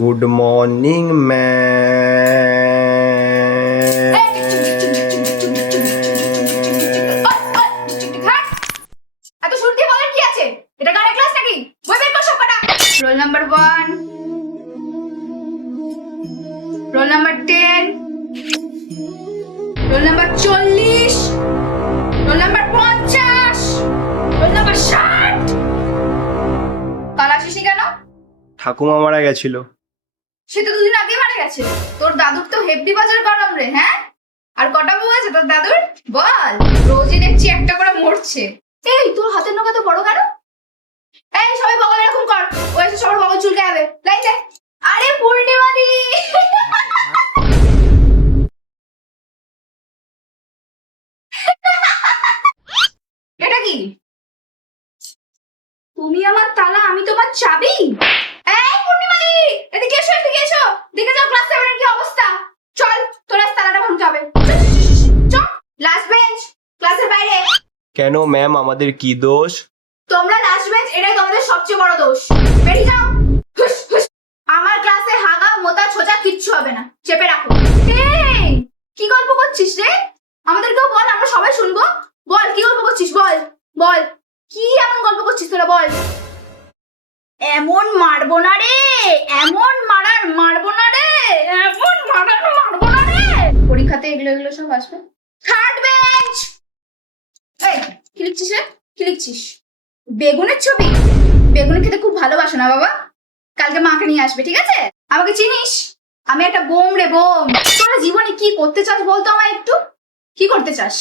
Good morning ma'am. এত সুর দিয়ে বলার কি আছে? এটা গানের ক্লাস নাকি? বই বের কর সবকটা। Roll number 1, roll number 10, roll number 40, roll number 50, roll number 60। কাল আসিসনি কেন? ঠাকুমা মারা গেছিল। সে তো 2 দিন আগে মারা গেছে। তোর দাদুর তো হেভি বাজার গরম রে, হ্যাঁ? আর কটা বউ আছে তোর দাদুর? বল। রোজই দেখছি একটা করে মরছে। এই তোর হাতের নখা তো বড় কেন? এই সবাই বগল এরকম কর। ও এসে সবার বগল চুলকে যাবে। লাইন দে। আরে পূর্ণিমা দি। এটা কি? তুমি আমার তালা, আমি তোমার চাবি। এই পূর্ণিমা দি, এদিকে এসো, এদিকে এসো। দেখে যাও ক্লাস 7 এর কি অবস্থা। চল, তোর আজ তালাটা ভাঙতে হবে। চল, লাস্ট বেঞ্চ, ক্লাসের বাইরে। কেন ম্যাম, আমাদের কি দোষ? তোমরা লাস্ট বেঞ্চ, এটাই তোমাদের সবচেয়ে বড় দোষ। বেরিয়ে যাও। হুস হুস। আমার ক্লাসে হাগা মোতা ছোচা কিচ্ছু হবে না, চেপে রাখো। এই কি গল্প করছিস রে? আমাদেরকেও বল, আমরা সবাই শুনবো। বল কি গল্প করছিস, বল বল। কি এমন গল্প করছিস তোরা, বল। এমন মারবো না রে, এমন মারবো না রে, এমন মারবো না রে। পরীক্ষাতে এগুলো এগুলো সব আসবে। Third bench. এই কি লিখছিস রে? কি লিখছিস? বেগুনের ছবি? বেগুন খেতে খুব ভালোবাসো না বাবা? কালকে মাকে নিয়ে আসবে, ঠিক আছে? আমাকে চিনিস? আমি একটা বোম রে, বোম। তোরা জীবনে কি করতে চাস বলতো আমায় একটু? কি করতে চাস?